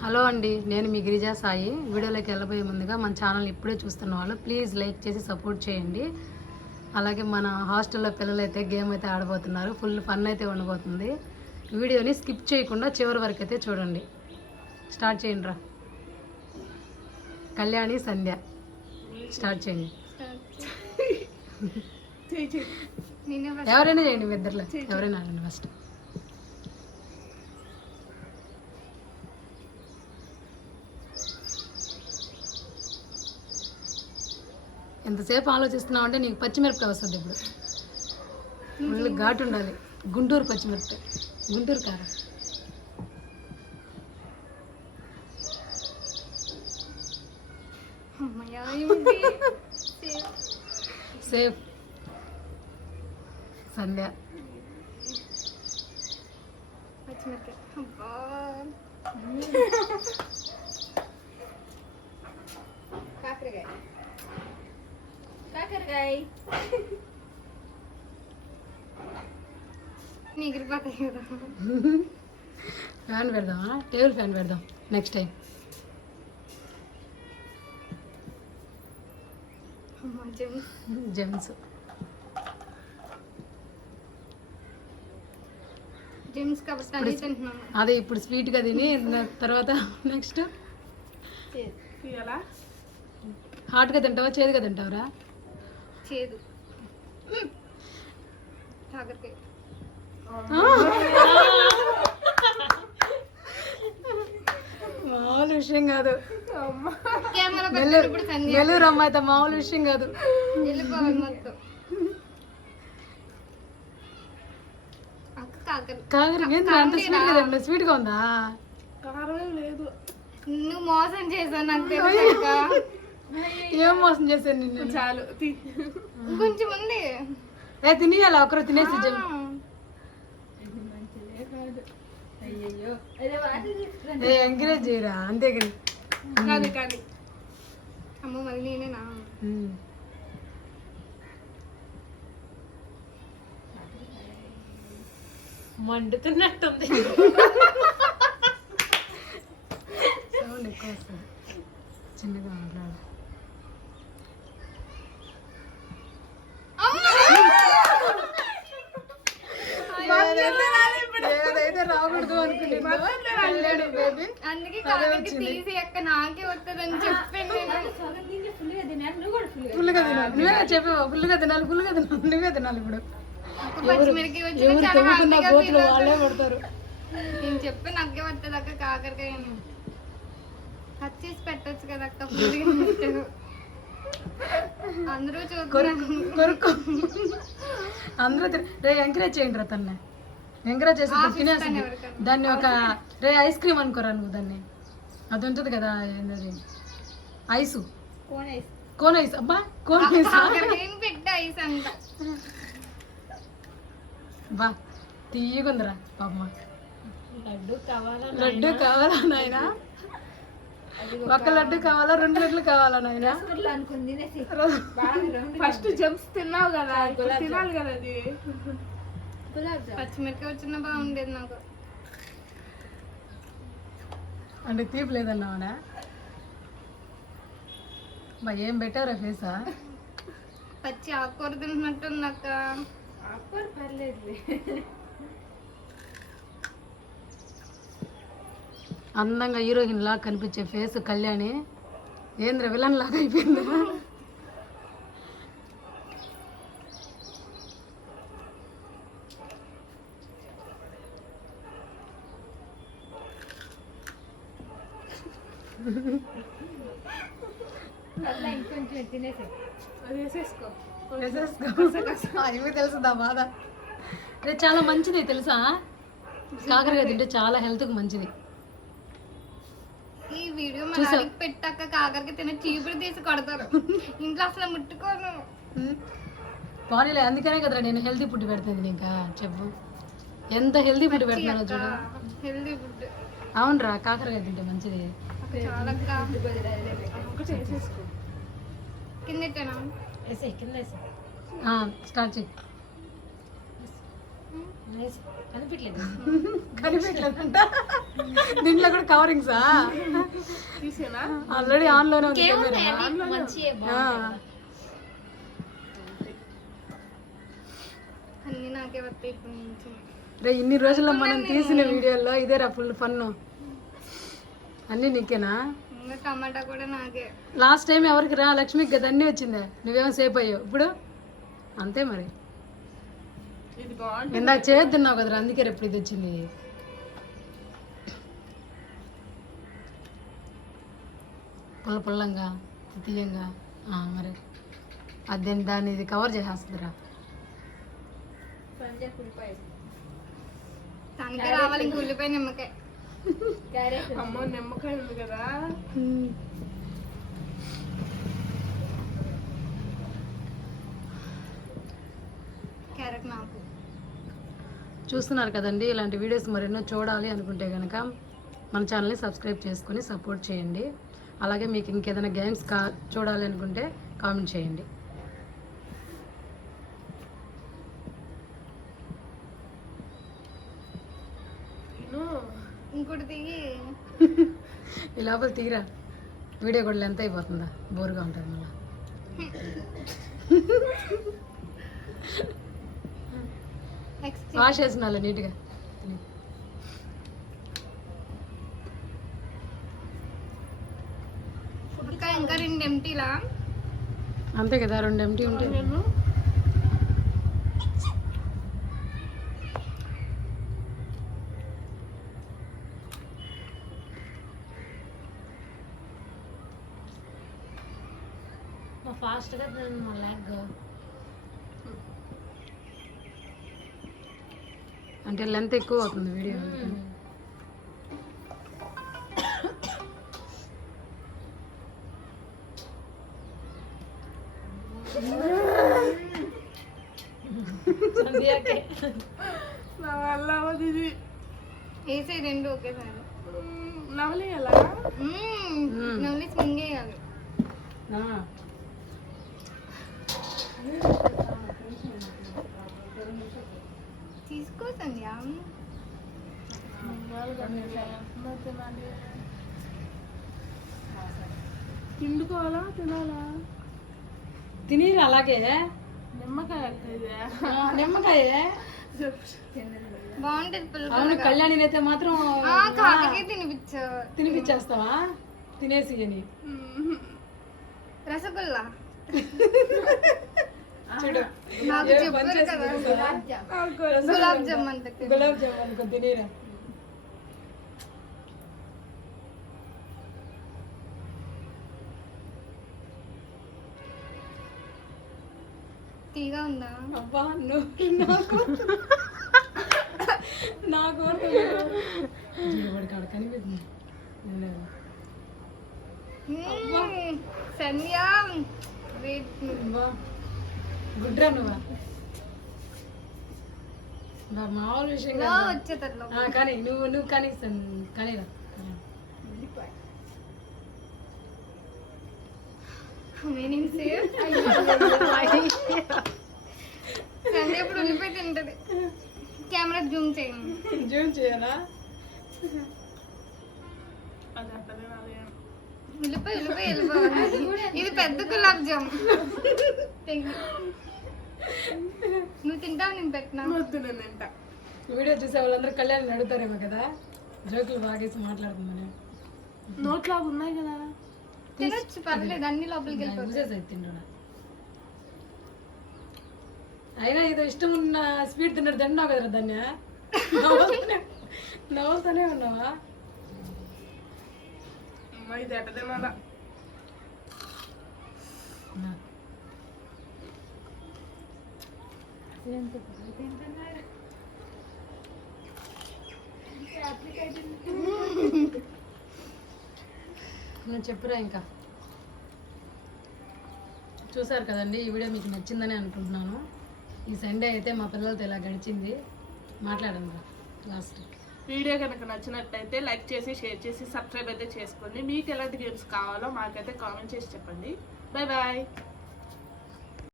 Hello అండి, నేను మీ గిరిజా సాయి. వీడియోలోకి వెళ్ళబోయే ముందుగా మన ఛానల్ ఇప్పుడే చూస్తున్న వాళ్ళు ప్లీజ్ లైక్ చేసి సపోర్ట్ చేయండి. అలాగే మన హాస్టల్లో పిల్లలు అయితే గేమ్ అయితే ఆడబోతున్నారు. ఫుల్ ఫన్ అయితే ఉండబోతుంది. వీడియోని స్కిప్ చేయకుండా చివరి వరకు అయితే చూడండి. స్టార్ట్ చేయండి రా. కళ్యాణి, సంధ్య స్టార్ట్ చేయండి. ఎవరైనా చేయండి, మీ ఇద్దరులో ఎవరైనా ఆడండి ఫస్ట్. ఎంతసేపు ఆలోచిస్తున్నావు అంటే నీకు పచ్చిమిరపకాయ వస్తుంది. ఇప్పుడు ఫుల్ ఘాటు ఉండాలి. గుంటూరు పచ్చిమిరపకాయ, గుంటూరు కారం. సేఫ్. సంధ్య కాకరకాయ ఫ్యాన్ పెడదామా? టేబుల్ ఫ్యాన్ పెడదాం నెక్స్ట్ టైం. జెమ్స్ అదే ఇప్పుడు స్వీట్గా తిని తర్వాత నెక్స్ట్ హాట్గా తింటావా, చేదుగా తింటావరా? చేదు. మామూలు విషయం కాదు. నెల్లూరు అమ్మాయితో మామూలు విషయం కాదు. కాకరకాయ అంత స్వీట్ కదా? స్వీట్గా ఉందా? లేదు, నువ్వు మోసం చేసావు నాకు తెలియక. ఏం మోసం చేశాను నిన్ను? చాలు, కొంచెం ఉంది. తినేయాలి, ఒకరు తినేసి. ఎంకరేజ్ చేయరా, అంతే కానీ. అమ్మ మళ్ళీ నేనేనా? మండుతున్నట్టుంది. సౌండ్ ఎక్కువ వస్తుంది, చిన్నగా మాట్లాడు. ఏదైతే రాకూడదు అనుకుంటుంది. అందుకే కాకరకాయ తీసి ఎక్క నాకే వస్తుందని చెప్పాను. ఫుల్గా తినాలి. నువ్వే చెప్పావు, ఫుల్గా తినాలి, ఫుల్గా తినాలి. నువ్వే తినాలి. ఇప్పుడు గోతులు వాళ్ళే పడతారు. నేను చెప్పి నాకే వస్తుంది అక్క కాకరకాయ. కట్ చేసి పెట్టచ్చు కదా అక్క. అందరూ కొరుకు. అందరూ ఎంకరేజ్ చేయండి రా. తన్నే ఎంకరేజ్ చేసి తినేస్తుంది. దాన్ని ఒక ఐస్ క్రీమ్ అనుకోరా నువ్వు. దాన్ని అది ఉంటుంది కదా, ఏంటది, ఐసు, కోన్ ఐస్. అబ్బా, కోన్ ఐస్. ఐస్ అంట. బా తీయకుందిరా పాపమ్మ. లడ్డు కావాలా నాయనా? ఒక లడ్డు కావాలా, 2 లడ్లు కావాలా నాయనా? ఫస్ట్ జంప్స్ తిన్నావు కదా, తినాలి కదా. అది పచ్చిమిరకాయ వచ్చినా బాగుండేది నాకు. అంటే తీపి లేదన్నావాడా? బా ఏం పెట్టారా ఫేసా? పచ్చి ఆకుకూర తింటున్నట్టుంది అక్క. ఆకుకూర పర్లేదు. అందంగా హీరోయిన్ లాగా కనిపించే ఫేస్ కళ్యాణి ఏంద్ర విలన్ లాగా అయిపోయింది. ఇవి తెలుసుదా బాధ? చాలా మంచిది తెలుసా, కాకరకాయ తింటే చాలా హెల్త్కి మంచిది. ఈ వీడియో మన పెట్టాక కాకరకాయ తినే చీపురు తీసి కొడతారు. ఇంట్లో అసలు ముట్టుకోను. పోనీలే, అందుకనే కదరా నేను హెల్తీ ఫుడ్ పెడుతుంది. ఇంకా చెప్పు, ఎంత హెల్తీ ఫుడ్ పెడుతున్నానో చూడు. హెల్తీ ఫుడ్ అవునరా, కాకరకాయ తింటే మంచిది. కింద స్టార్ట్ చేయి. కనిపించలేదంట. దీంట్లో కూడా కవరింగ్సా ఆల్రెడీ ఆన్ లోనే ఉంది కెమెరా. అన్ని నాకే వస్తాయి ఇప్పుడు నుంచి. రే ఇన్ని రోజుల్లో మనం తీసిన వీడియోల్లో ఇదేరా ఫుల్ ఫన్. అన్నీ నీకేనా? ఇంకా టమాటా కూడా నాకే. లాస్ట్ టైం ఎవరికి రా లక్ష్మికి కదా అన్నీ వచ్చిందే, నువ్వేమో సేఫ్ అయ్యావు. ఇప్పుడు అంతే మరి. ఇందాక చేద్దున్నావు కదరా, అందుకే రేపు ఇది వచ్చింది. పుల్ల పుల్లంగా తీయంగా మరి అదే దాన్ని ఇది కవర్ చేసేస్తుందిరా. తనకే రావాలి ఇంక ఉల్లిపాయ నిమ్మకాయ. అమ్మో నిమ్మకాయ ఉంది కదా. క్యారెట్ నాకు. చూస్తున్నారు కదండి, ఇలాంటి వీడియోస్ మరెన్నో చూడాలి అనుకుంటే కనుక మన ఛానల్ని సబ్స్క్రైబ్ చేసుకొని సపోర్ట్ చేయండి. అలాగే మీకు ఇంకేదైనా గేమ్స్ చూడాలి అనుకుంటే కామెంట్ చేయండి. ఇంకోటి తియ్యి. ఈ లోపల తీరా వీడియో కూడా లెంత్ అయిపోతుందా, బోర్గా ఉంటుంది మళ్ళీ. వాష్ చేసిన నీట్గా. ఇంకా 2 ఎంటీలా అంతే కదా, 2 ఎంటీ ఉంటాయి. ఫాస్ట్గా లాగ్ అంటే లెంత్ ఎక్కువ అవుతుంది వీడియో. నా వల్ల అవ్వదు ఇది. వేసే 2 ఒకేసారి నవలేయాలా? నవ్వులి స్వింగేయాలి. తీసుకో సంధ్య. పిండుకోవాలా తినాలా? తినేరు అలాగే. నిమ్మకాయ నిమ్మకాయ బాగుంటది పిల్లలు. అవును, కళ్యాణి అయితే మాత్రం కాకకే తినిపించేస్తావా తినేసి అని. రసగుల్లా చూడు, నాకు చెప్పారు కదా గులాబ్ జామ్ అంటే. గులాబ్ జామ్ అనుకో తినేరా. తీగా ఉందా? అబ్బా నాకు నాకు జీడిపడి కాడ కనిపిస్తుంది. సంధ్య గుడ్రా నువ్వా మామూలు విషయం వచ్చేటట్లు. కానీ నువ్వు కానీ కానీరా. సంధ్య ఇప్పుడు ఉల్లిపాయ తింటది. కెమెరా జూమ్ చేయండి. జూమ్ చేయాలా? ఉల్లిపాయ వెళ్ళిపోవాలి. ఇది పెద్ద గులాబ్ జామ్. నువ్వు తింటావు, నేను పెట్టినా. వీడియో చూసే వాళ్ళందరూ కళ్యాణ్ అడుగుతారేమో కదా, జోకులు బాగేసి మాట్లాడుతుందని. నోట్లో ఉన్నాయి కదా, తినొచ్చు పర్లేదు, అన్ని లోపలికి వెళ్ళిపోతాయి. తింటున్నా. అయినా ఇది ఇష్టం ఉన్న స్వీట్ తిన్నట్టు తిన్నావు కదరా దాన్ని. నవ్వుతానే ఉన్నావా? ఇది ఎట్ట తినాలా? నువ్వు చెప్పురా. ఇంకా చూసారు కదండి, ఈ వీడియో మీకు నచ్చిందని అనుకుంటున్నాను. ఈ సండే అయితే మా పిల్లలతో ఇలా గడిచింది. మాట్లాడండి లాస్ట్. వీడియో కనుక నచ్చినట్టయితే లైక్ చేసి షేర్ చేసి సబ్స్క్రైబ్ అయితే చేసుకోండి. మీకు ఎలాంటి గేమ్స్ కావాలో మాకైతే కామెంట్ చేసి చెప్పండి. Bye bye.